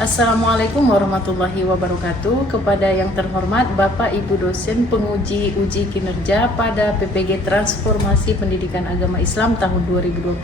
Assalamualaikum warahmatullahi wabarakatuh. Kepada yang terhormat Bapak Ibu dosen penguji uji kinerja pada PPG Transformasi Pendidikan Agama Islam tahun 2025.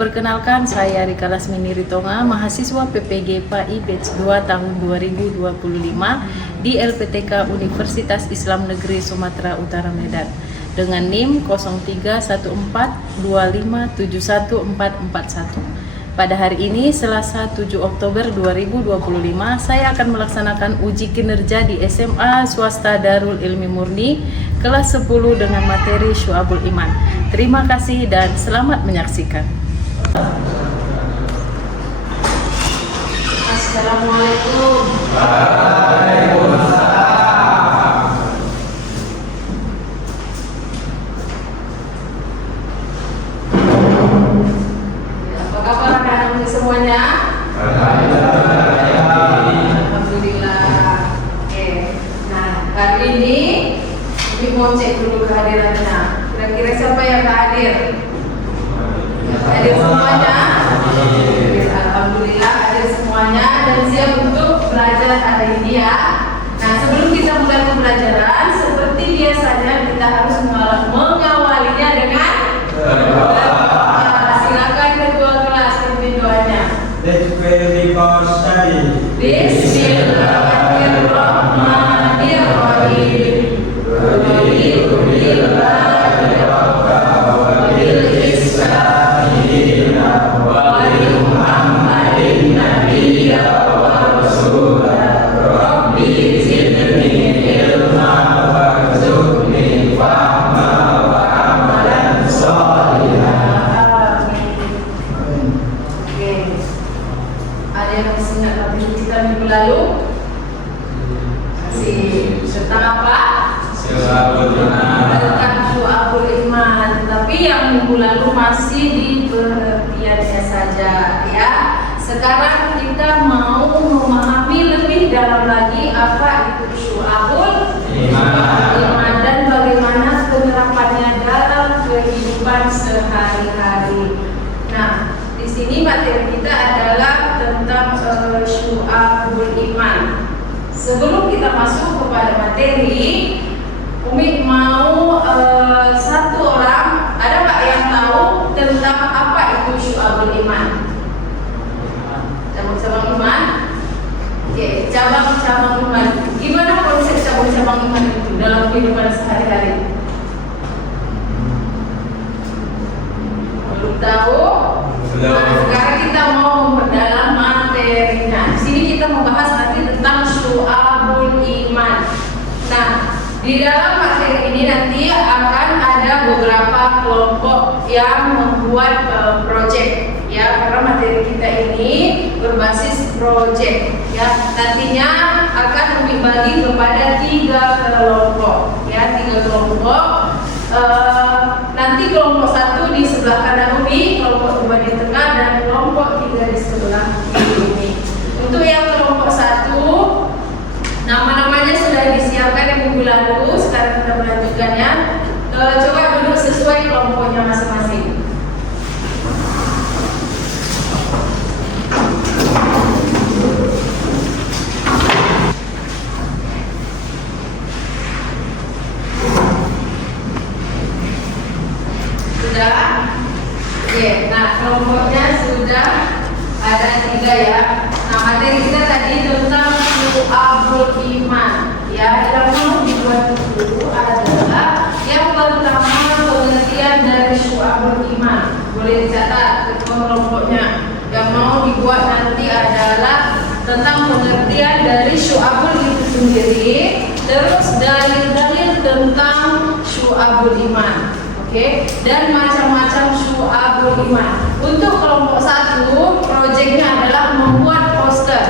Perkenalkan, saya Rika Lasmini Ritonga, mahasiswa PPG PAI Batch 2 tahun 2025 di LPTK Universitas Islam Negeri Sumatera Utara Medan dengan NIM 0314257141. Pada hari ini, Selasa 7 Oktober 2025, saya akan melaksanakan uji kinerja di SMA Swasta Darul Ilmi Murni kelas 10 dengan materi Syu'abul Iman. Terima kasih dan selamat menyaksikan. Assalamualaikum. Semuanya, alhamdulillah. Oke, nah hari ini kami mau cek dulu kehadirannya. Kira-kira siapa yang hadir? Hadir semuanya? Alhamdulillah hadir semuanya dan siap untuk belajar hari ini ya. Nah, sebelum kita mulai pembelajaran, seperti biasanya kita harus mengawalinya dengan masih di pengertiannya saja ya. Sekarang kita mau memahami lebih dalam lagi apa itu Syu'abul Iman dan bagaimana penerapannya dalam kehidupan sehari-hari. Nah, di sini materi kita adalah tentang Syu'abul Iman. Sebelum kita masuk kepada materi, Umi mau satu orang, ada Pak yang tahu tentang apa itu Syu'abul Iman? Cabang-cabang iman? Oke, cabang-cabang iman. Gimana konsep cabang-cabang iman itu dalam kehidupan sehari-hari? Belum tahu? Nah, sekarang kita mau memperdalam materinya. Di sini kita membahas nanti tentang Syu'abul Iman. Nah, di dalam materi ini nanti akan ada beberapa kelompok yang membuat proyek ya, karena materi kita ini berbasis proyek ya. Nantinya akan dibagi kepada 3 kelompok ya, 3 kelompok. Nanti kelompok 1 di sebelah kanan Umi, kelompok 2 di tengah, dan kelompok 3 di sebelah kiri Umi. Untuk yang kelompok 1, nama-namanya sudah disiapkan yang minggu lalu. Sekarang kita melanjutkannya. Coba duduk sesuai kelompoknya masing-masing. Sudah? Oke, nah kelompoknya sudah ada 3 ya. Nah, materi kita tadi tentang Syu'abul Iman ya. Yang mau dibuat dulu adalah yang pertama pengertian dari Syu'abul Iman. Boleh dicatat ketua kelompoknya. Yang mau dibuat nanti adalah tentang pengertian dari Syu'abul itu sendiri, terus dalil-dalil tentang Syu'abul Iman. Oke, dan macam-macam Syu'abul Iman. Untuk kelompok 1, proyeknya adalah membuat poster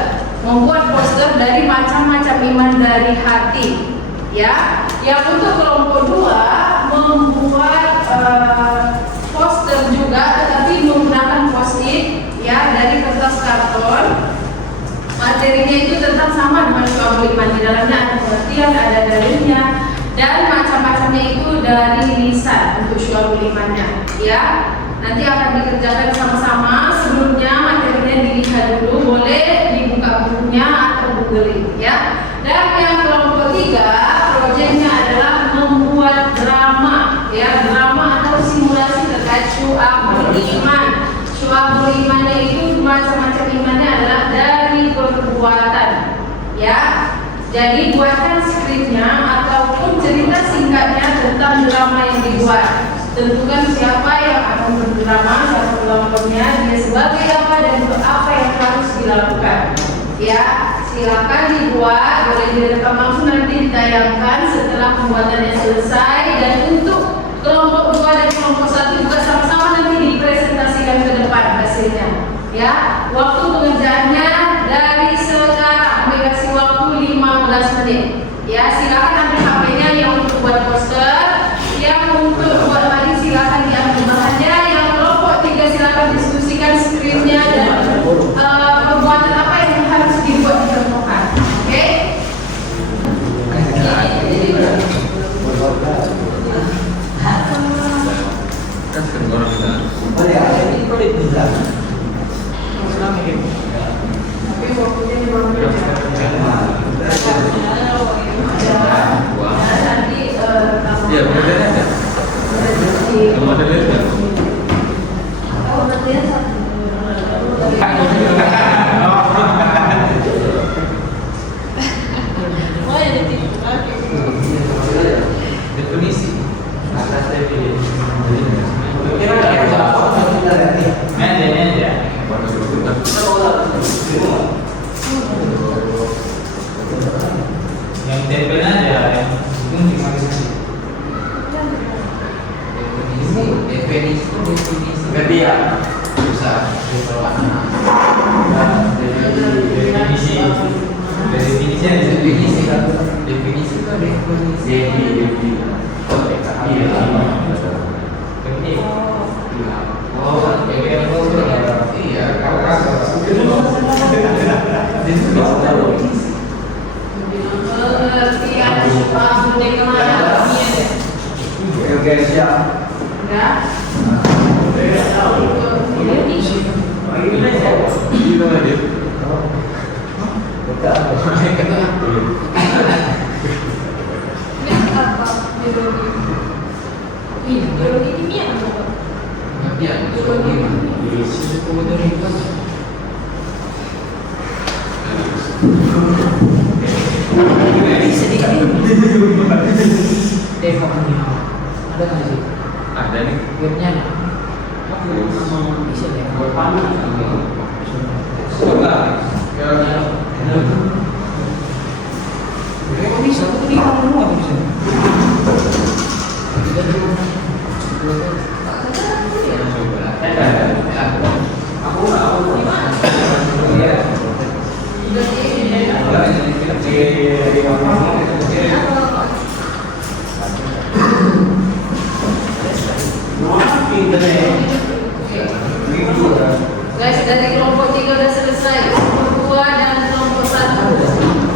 dari macam-macam iman dari hati ya. Yang untuk kelompok 2 membuat poster juga, tetapi menggunakan post-it ya dari kertas karton. Materinya itu tentang sama dengan Syu'abul Iman. Di dalamnya ada pengertian, ada dalilnya, dan macam-macamnya itu dari lisan untuk Syu'abul Imannya ya. Nanti akan dikerjakan sama-sama. Sebelumnya materinya dilihat dulu, boleh dibuka bukunya atau googling ya. Dan yang kelompok 3 proyeknya adalah membuat drama ya, drama atau simulasi terkait syu'abul iman. Syu'abul imannya itu macam-macam imannya adalah dari perbuatan ya. Jadi buatkan skripnya ataupun cerita singkatnya tentang drama yang dibuat. Tentukan siapa yang akan berdrama, siapa pelakon-nya, dia sebagai apa dan untuk apa yang harus dilakukan. Ya, silakan dibuat, boleh direkam langsung nanti ditayangkan setelah pembuatannya selesai. Dan untuk kelompok 2 dan kelompok 1 juga sama-sama nanti dipresentasikan ke depan hasilnya. Ya, waktu pengerjaannya dari sekarang dikasih waktu 15 menit. Ya, silakan ambil HP-nya yang untuk buat poster, yang untuk buat lagi silakan diambil bahannya, yang kelompok 3 silakan diskusikan skripnya dan perbuatan apa yang harus dibuat di permukaan. Oke? Ya, modelnya ada. Modelnya ada. Definisi. Atas definisi. Yang tempel aja, yang cuma definisi berarti ya bisa definisi ada nih gamenya bisa ya kok bisa aku tuh nggak bisa Guys, dari kelompok 3 udah selesai, kelompok 2 dan kelompok 1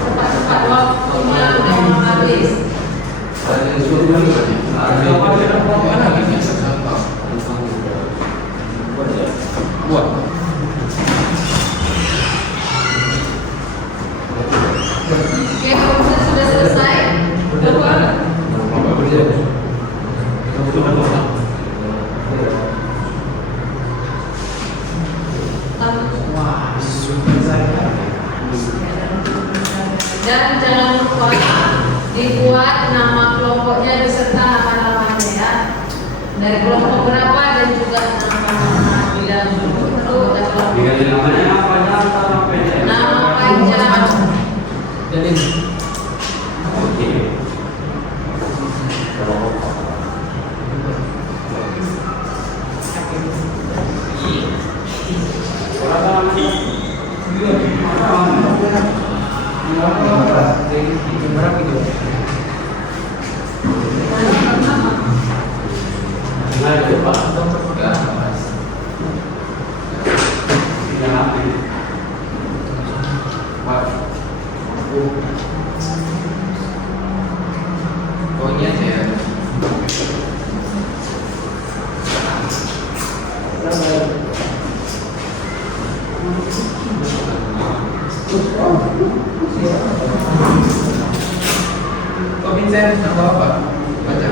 cepat-cepat waktunya udah mau habis. Oke, kelompok sudah selesai. Dan jangan lupa dibuat nama kelompoknya beserta nama-namanya ya. Dari kelompok berapa dan juga nama bidang tertentu dan nama panjang. Jadi Kok Vincent apa? Baca.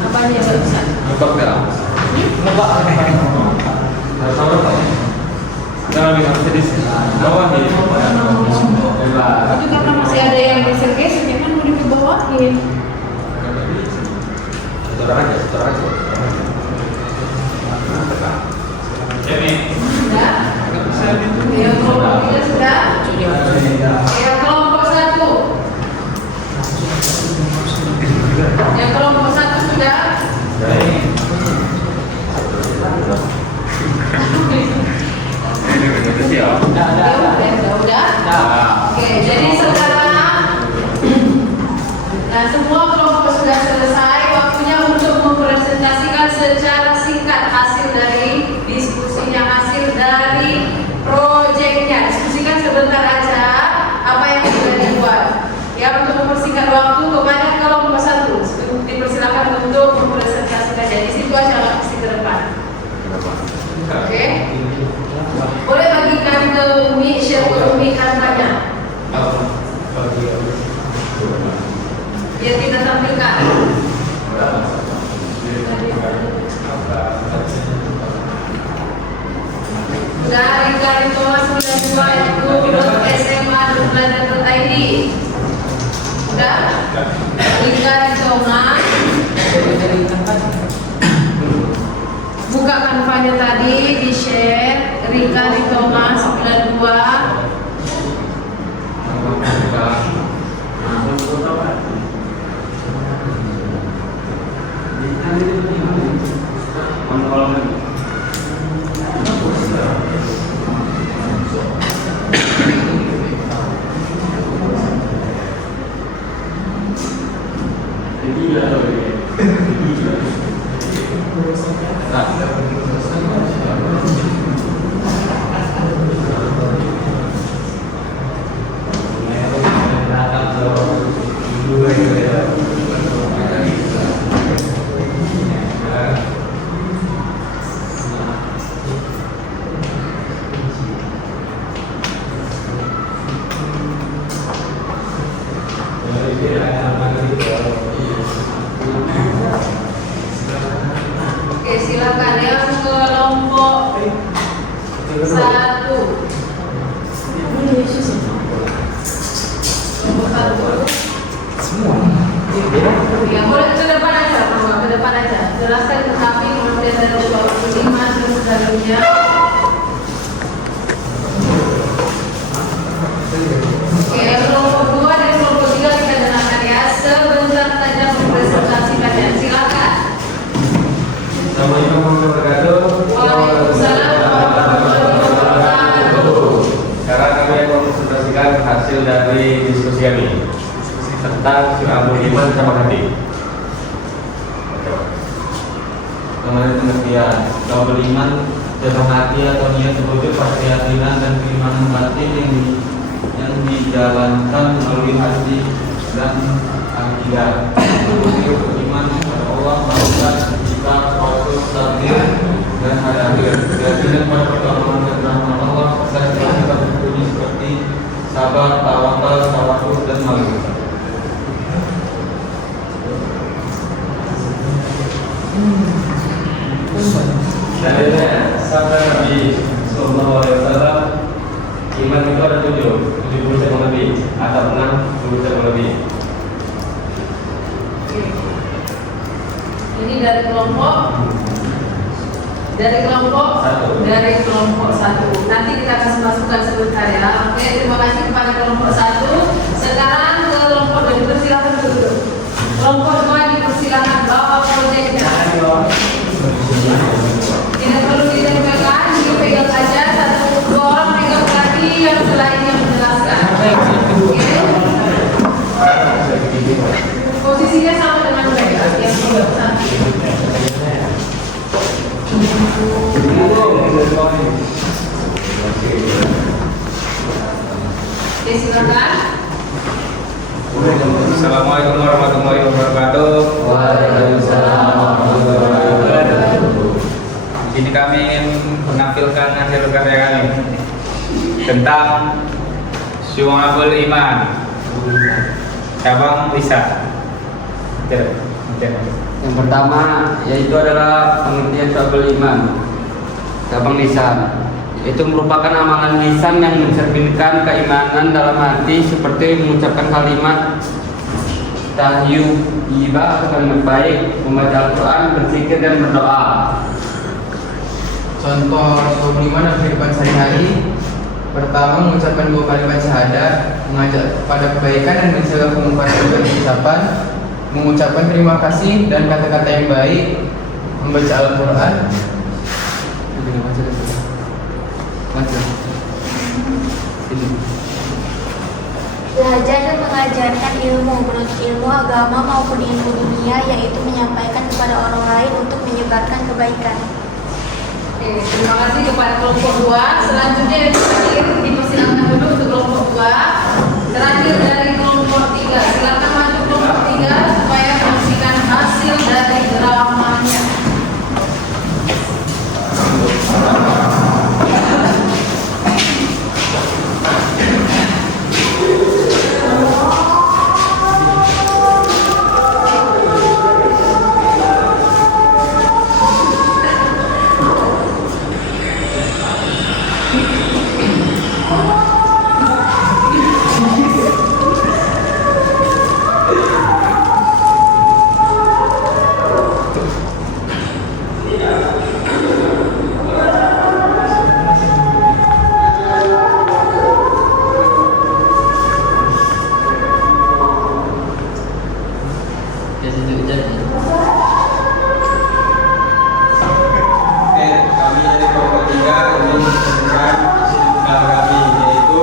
Apanya yang barusan? Itu karena masih ada yang geser-geser, ya kan mau dibawain. Sudah? Yang kelompok 3 sudah? Yang kelompok 1? Yang kelompok 1 sudah? Udah? Oke, jadi sekarang nah semua kelompok sudah selesai. Waktunya untuk mempresentasikan secara singkat hasil dari diskusinya, hasil dari proyeknya. Diskusikan sebentar aja apa yang sudah dibuat. Ya, untuk mempersingkat waktu kepada kelompok 1 dipersilakan untuk mempresentasikannya. Di situ aja di depan. Oke. Boleh bagikan ke Umi, share ke Umi katanya. Biar kita tampilkan. Dari Karim Thomas 92 SMA.belajar.id. Sudah? Dari Karim Thomas. Buka kanvanya tadi, di share. Rika Ritoma 92. Oke, silakan yang kelompok 1. Ya, boleh ke depan aja, Mama, ke depan aja. Jelaskan ke kami kemudian dari 25 dan selanjutnya. Oke, yang kelompok 2 dan kelompok 3 kita dengarkan ya. Sebentar saja mempresentasikannya. Silakan. Assalamualaikum warahmatullahi wabarakatuh. Waalaikumsalam warahmatullahi wabarakatuh. Sekarang kami akan mempresentasikan hasil dari diskusi kami tentang Surah Iman sama hati. Kemarin pengertian kalau beriman dalam hati atau niat sebagai keyakinan dan keimanan batin yang dijalankan melalui hati dan akidah. Beriman kepada Allah, malaikat, kitab, rasul, takdir dan hari akhir. Keyakinan pada pertolongan dan rahmat Allah serta kita berbunyi seperti sabar, tawakal, tawakkul dan maghfirah. Selanjutnya, sabda Nabi Sallallahu Alaihi Wasallam, iman itu ada 70 cabang lebih, atau 60 cabang lebih. Ini dari dari kelompok satu. Nanti kita akan masukkan sebentar ya. Oke, terima kasih kepada kelompok satu. Sekarang ke kelompok 2, dipersilakan duduk. Kelompok 2 dipersilakan bawa proyeknya. Tidak perlu ditempelkan, dipegang saja, 1-2 orang pegang lagi, yang selainnya menjelaskan. Oke. Posisinya sama dengan mereka yang kelompok 1. Oke, silakan. Assalamualaikum warahmatullahi wabarakatuh. Waalaikumsalam warahmatullahi wabarakatuh. Di sini kami menampilkan hasil karya kami tentang Syu'abul Iman, cabang lisan. Yang pertama yaitu adalah pengertian Syu'abul Iman, cabang lisan, yaitu merupakan amalan lisan yang mencerminkan keimanan dalam hati seperti mengucapkan kalimat tayyibah atau kalimat baik, membaca Al-Quran, berzikir dan berdoa. Contoh Syu'abul Iman dalam kehidupan sehari-hari: pertama, mengucapkan 2 kalimat syahadat, mengajak kepada kebaikan dan mencegah kemungkaran dan ucapan, mengucapkan terima kasih dan kata-kata yang baik, membaca Al-Quran. Belajar dan mengajarkan ilmu, menuntut ilmu agama maupun ilmu dunia, yaitu menyampaikan kepada orang lain untuk menyebarkan kebaikan. Oke, terima kasih kepada kelompok 2. Selanjutnya yang terakhir dipersilakan dulu untuk kelompok 2. Terakhir dari kelompok 3. Silakan maju kelompok 3 supaya menyaksikan hasil dari dramanya. Kami dari kelompok 3 ingin menunjukkan sikap kami, yaitu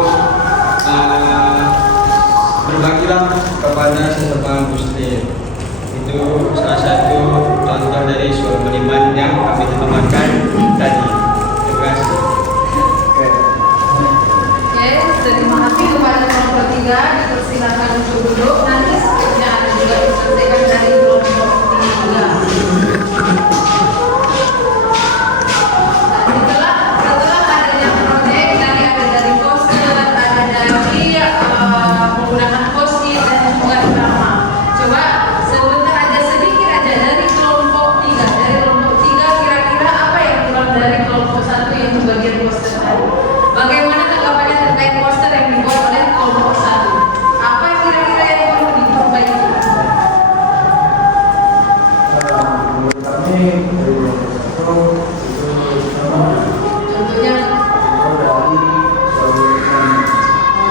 berbagilah kepada sesama muslim. Itu salah satu contoh dari Syu'abul Iman yang kami amalkan tadi. Terima kasih. Oke, terima kasih kepada kelompok 3. Dipersilakan untuk duduk. Nanti selanjutnya ada juga diselesaikan dari kelompok 3. Setelah adanya proyek, tadi ada dari poster, ada dari menggunakan post-it dan juga drama. Coba sebentar aja, sedikit aja dari kelompok 3. Dari kelompok 3 kira-kira apa yang kurang dari kelompok 1 yang bagian poster tadi? Bagaimana tanggapannya terkait poster yang dibuat oleh kelompok 1? Apa kira-kira yang perlu diperbaiki? Contohnya,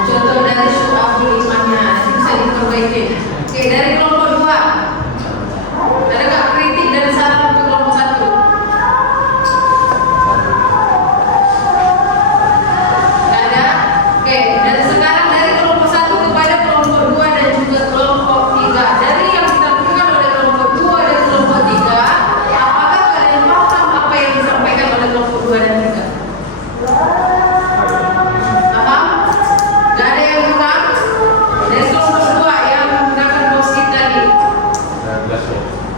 contoh dari Syu'abul Imannya itu bisa diperbaiki. Oke, dari kelompok 2, ada nggak kritik dan saran untuk kelompok 1? Nggak ada? Oke, dan sekarang dari kelompok 1 kepada kelompok 2 dan juga kelompok 3. Dari yang ditampilkan oleh kelompok 2 dan kelompok 3, apakah kalian paham apa yang disampaikan oleh kelompok 2 dan 3? Paham? Nggak ada yang kurang? Dari kelompok 2 yang menggunakan post-it tadi,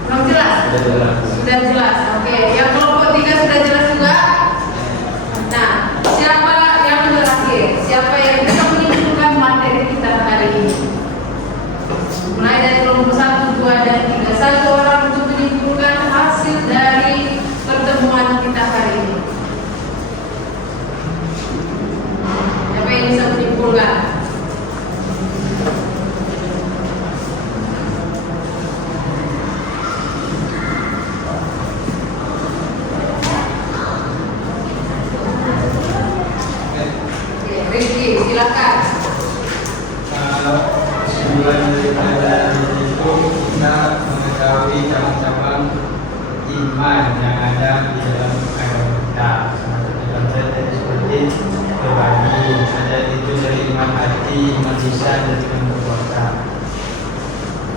belum jelas? Sudah jelas. Oke, yang kelompok 3 sudah jelas juga. Nah, siapa yang terakhir? Siapa yang bisa menyimpulkan materi kita hari ini? Mulai dari kelompok 1, 2, dan 3. Satu orang untuk menyimpulkan hasil dari pertemuan kita hari ini. Siapa yang bisa menyimpulkan? iman yang ada di dalam agama kita. Salah satu contoh tadi seperti berbagi, ada itu dari iman hati, iman lisan, dan iman perbuatan.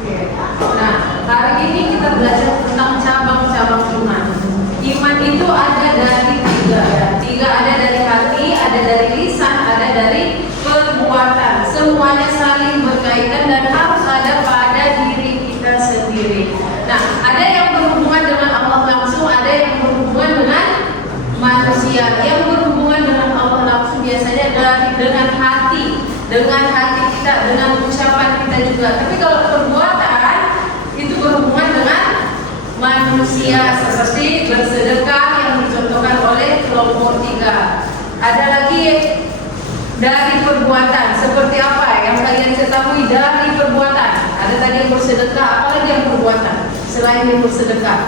Oke. Nah, hari ini kita belajar tentang cabang-cabang iman. Iman itu ada dari tiga ya. Tiga, ada dari hati, ada dari lisan, ada dari perbuatan. Semuanya saling berkaitan dan harus ada pada diri kita sendiri. Nah, ada yang berhubungan dengan Allah langsung, ada yang berhubungan dengan manusia. Yang berhubungan dengan Allah langsung biasanya adalah dengan hati kita, dengan ucapan kita juga. Tapi kalau perbuatan itu berhubungan dengan manusia, seperti bersedekah yang dicontohkan oleh kelompok 3. Ada lagi dari perbuatan, seperti apa yang kalian ketahui dari perbuatan? Ada tadi yang bersedekah, apalagi yang perbuatan selain yang bersedekah?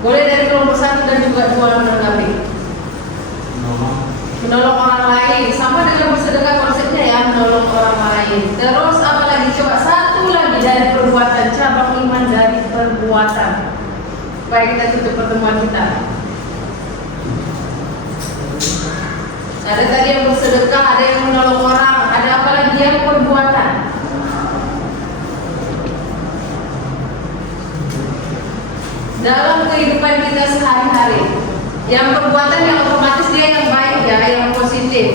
Boleh dari kelompok 1 dan juga 2 menanggapi. Menolong orang lain, sama dengan bersedekah konsepnya ya, menolong orang lain. Terus apa lagi? Coba satu lagi dari perbuatan, cabang iman dari perbuatan. Baik, kita tutup pertemuan kita. Ada tadi yang bersedekah, ada yang menolong orang, ada apa lagi yang perbuatan? Dalam kehidupan kita sehari-hari, yang perbuatan yang otomatis dia yang baik ya, yang positif.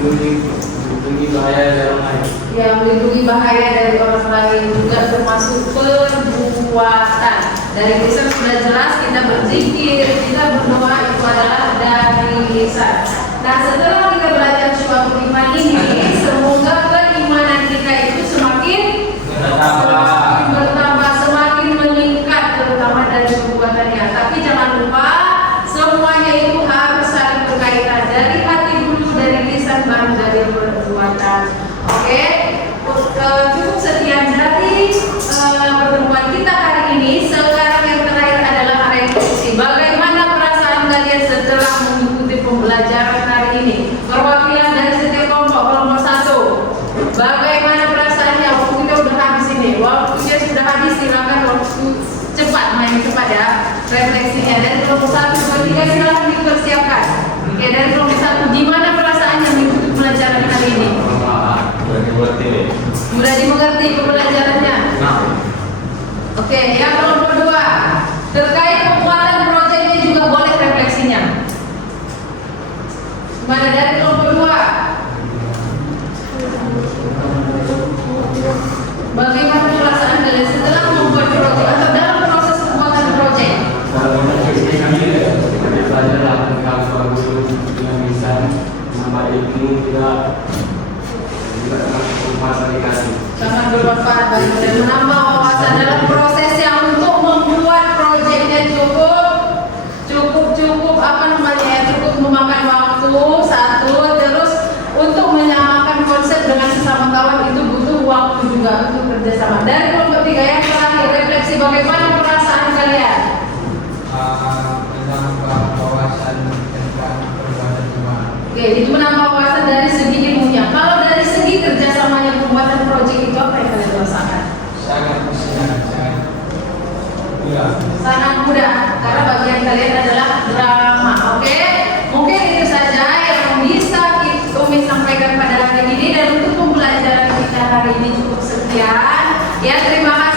Melindungi bahaya dari orang lain. Ya, melindungi bahaya dari orang lain juga termasuk perbuatan. Dari lisan sudah jelas, kita berzikir, kita berdoa, itu adalah dari lisan. Nah, setelah kita belajar syu'abul iman ini, semoga keimanan kita itu semakin bertambah, semakin meningkat, terutama dari perbuatannya. Tapi jangan lupa, semuanya itu harus saling berkaitan. Dari hati dulu, dari lisan, baru dari perbuatan. Oke? Cukup sekian dari pertemuan kita hari ini. Sekarang yang terakhir adalah refleksi. Bagaimana perasaan kalian setelah mengikuti pembelajaran hari ini? Perwakilan dari setiap kelompok 1. Bagaimana perasaannya? Waktu kita udah habis ini. Waktunya sudah habis, silakan waktu cepat, main cepat ya. Refleksinya dari kelompok 1, 2, 3 silakan dipersiapkan. Oke, dari kelompok 1, gimana perasaannya mengikuti pembelajaran hari ini? Mudah dimengerti pembelajarannya. Oke, yang kelompok 2, terkait pembuatan proyeknya juga boleh refleksinya. Mana dari kelompok 2? Bagaimana perasaan kalian setelah membuat proyek atau dalam proses pembuatan proyek? Belajar tentang suatu yang bisa menambah ilmu juga Sangat bermanfaat bagi dan menambah wawasan dalam proses yang untuk membuat proyeknya cukup apa namanya ya, cukup memakan waktu satu, terus untuk menyamakan konsep dengan sesama kawan itu butuh waktu juga untuk kerjasama. Dari kelompok 3 yang terakhir, refleksi bagaimana perasaan kalian? Menambah wawasan tentang perbuatan iman. Oke, itu menambah wawasan dari segi ilmunya. Kalau dari segi kerjasamanya pembuatan proyek itu apa yang kalian rasakan? Sangat mudah, karena bagian kalian adalah drama. Oke, mungkin itu saja yang bisa Umi sampaikan pada hari ini, dan untuk pembelajaran kita hari ini cukup sekian. Ya, terima kasih.